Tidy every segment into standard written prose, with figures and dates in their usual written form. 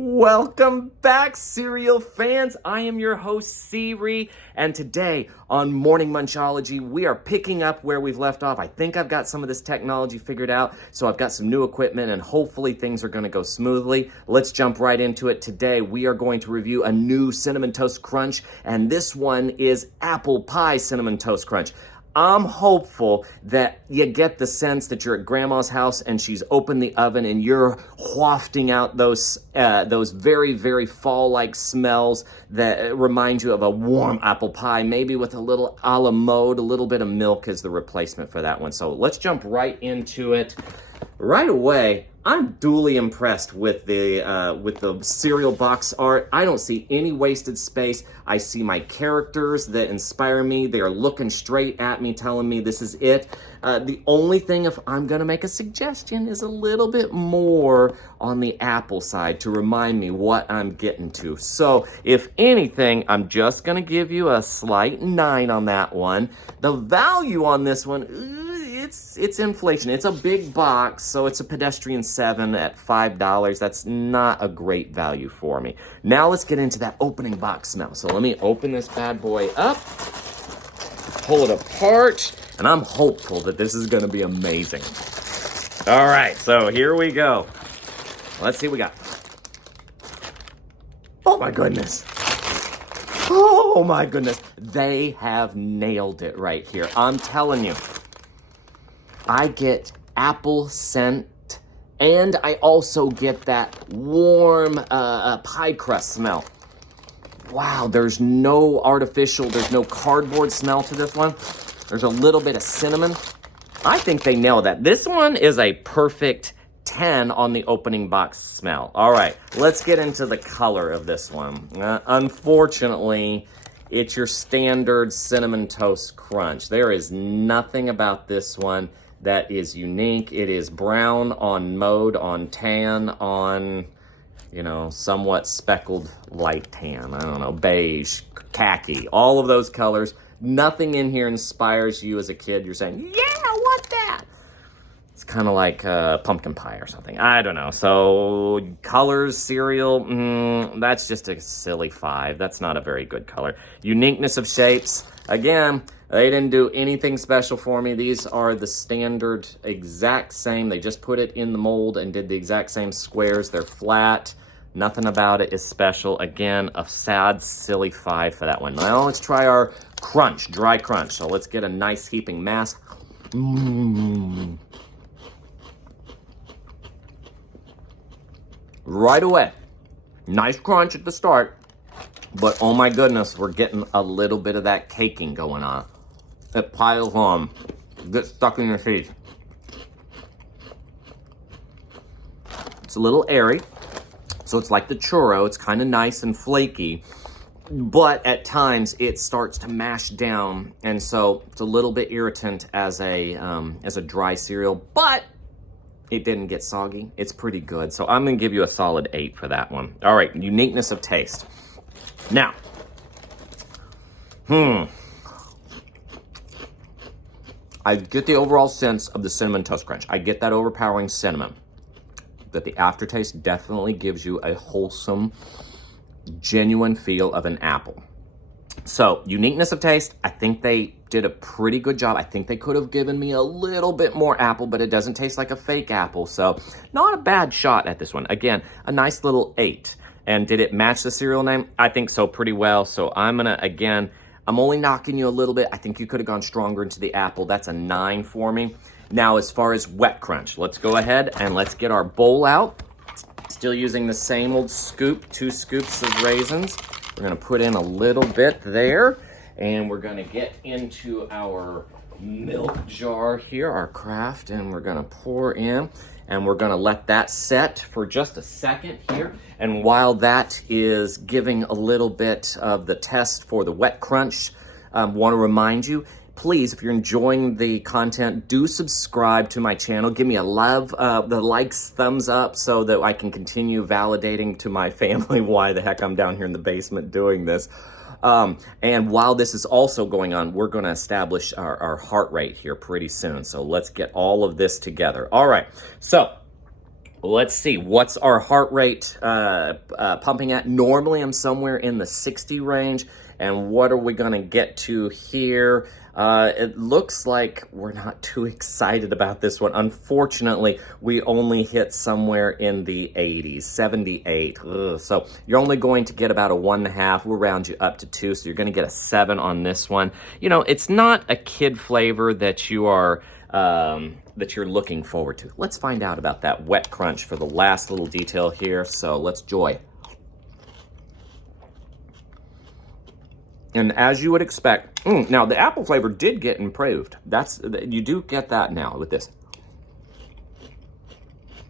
Welcome back, cereal fans. I am your host, Siri, and today on Morning Munchology, we are picking up where we've left off. I think I've got some of this technology figured out, so I've got some new equipment, and hopefully things are going to go smoothly. Let's jump right into it. Today, we are going to review a new Cinnamon Toast Crunch, and this one is Apple Pie Cinnamon Toast Crunch. I'm hopeful that you get the sense that you're at grandma's house and she's opened the oven and you're wafting out those very, very fall-like smells that remind you of a warm apple pie, maybe with a little a la mode, a little bit of milk as the replacement for that one. So let's jump right into it. Right away, I'm duly impressed with the cereal box art. I don't see any wasted space. I see my characters that inspire me. They are looking straight at me, telling me this is it. The only thing, if I'm gonna make a suggestion, is a little bit more on the apple side to remind me what I'm getting to. So, if anything, I'm just gonna give you a slight 9 on that one. The value on this one, it's inflation. It's a big box, so it's a pedestrian 7 at $5. That's not a great value for me. Now let's get into that opening box smell. So let me open this bad boy up, pull it apart, and I'm hopeful that this is going to be amazing. All right, so here we go. Let's see what we got. Oh my goodness. Oh my goodness. They have nailed it right here. I'm telling you. I get apple scent, and I also get that warm pie crust smell. Wow, there's no artificial, there's no cardboard smell to this one. There's a little bit of cinnamon. I think they nailed that. This one is a perfect 10 on the opening box smell. All right, let's get into the color of this one. Unfortunately, it's your standard Cinnamon Toast Crunch. There is nothing about this one that is unique. It is brown on mode, on tan, on, somewhat speckled light tan. I don't know, beige, khaki, all of those colors. Nothing in here inspires you as a kid. You're saying, yeah, I want that. It's kind of like pumpkin pie or something. I don't know. So colors, cereal, that's just a silly 5. That's not a very good color. Uniqueness of shapes, again, they didn't do anything special for me. These are the standard exact same. They just put it in the mold and did the exact same squares. They're flat. Nothing about it is special. Again, a sad, silly 5 for that one. Now let's try our crunch, dry crunch. So let's get a nice heaping mass. Right away. Nice crunch at the start. But oh my goodness, we're getting a little bit of that caking going on. It piles on, gets stuck in your teeth. It's a little airy, so it's like the churro. It's kind of nice and flaky, but at times it starts to mash down, and so it's a little bit irritant as a dry cereal, but it didn't get soggy. It's pretty good, so I'm gonna give you a solid 8 for that one. All right, uniqueness of taste. Now, I get the overall sense of the Cinnamon Toast Crunch. I get that overpowering cinnamon. But the aftertaste definitely gives you a wholesome, genuine feel of an apple. So, uniqueness of taste, I think they did a pretty good job. I think they could have given me a little bit more apple, but it doesn't taste like a fake apple. So, not a bad shot at this one. Again, a nice little 8. And did it match the cereal name? I think so pretty well. So, I'm only knocking you a little bit. I think you could have gone stronger into the apple. That's a 9 for me. Now, as far as wet crunch, let's go ahead and let's get our bowl out. Still using the same old scoop, 2 scoops of raisins. We're gonna put in a little bit there, and we're gonna get into our milk jar here, our Kraft, and we're gonna pour in, and we're gonna let that set for just a second here. And while that is giving a little bit of the test for the wet crunch, want to remind you, please, if you're enjoying the content, do subscribe to my channel. Give me a love, the likes, thumbs up, so that I can continue validating to my family why the heck I'm down here in the basement doing this. And while this is also going on, we're going to establish our heart rate here pretty soon. So let's get all of this together. All right. So Let's see, what's our heart rate pumping at? Normally I'm somewhere in the 60 range. And what are we gonna get to here? It looks like we're not too excited about this one. Unfortunately, we only hit somewhere in the 80s, 78. Ugh. So you're only going to get about a 1.5. We'll round you up to 2, so you're gonna get a 7 on this one. You know, it's not a kid flavor that you are that you're looking forward to. Let's find out about that wet crunch for the last little detail here. So let's joy. And as you would expect, now the apple flavor did get improved. You do get that now with this.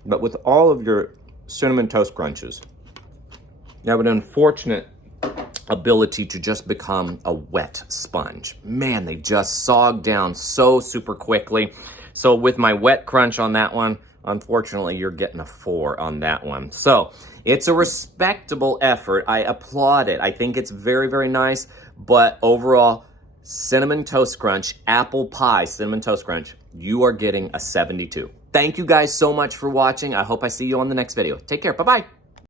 But with all of your Cinnamon Toast Crunches, you have an unfortunate ability to just become a wet sponge. Man, they just sog down so super quickly. So with my wet crunch on that one, unfortunately, you're getting a 4 on that one. So it's a respectable effort. I applaud it. I think it's very, very nice. But overall, Cinnamon Toast Crunch, apple pie Cinnamon Toast Crunch, you are getting a 72. Thank you guys so much for watching. I hope I see you on the next video. Take care. Bye-bye.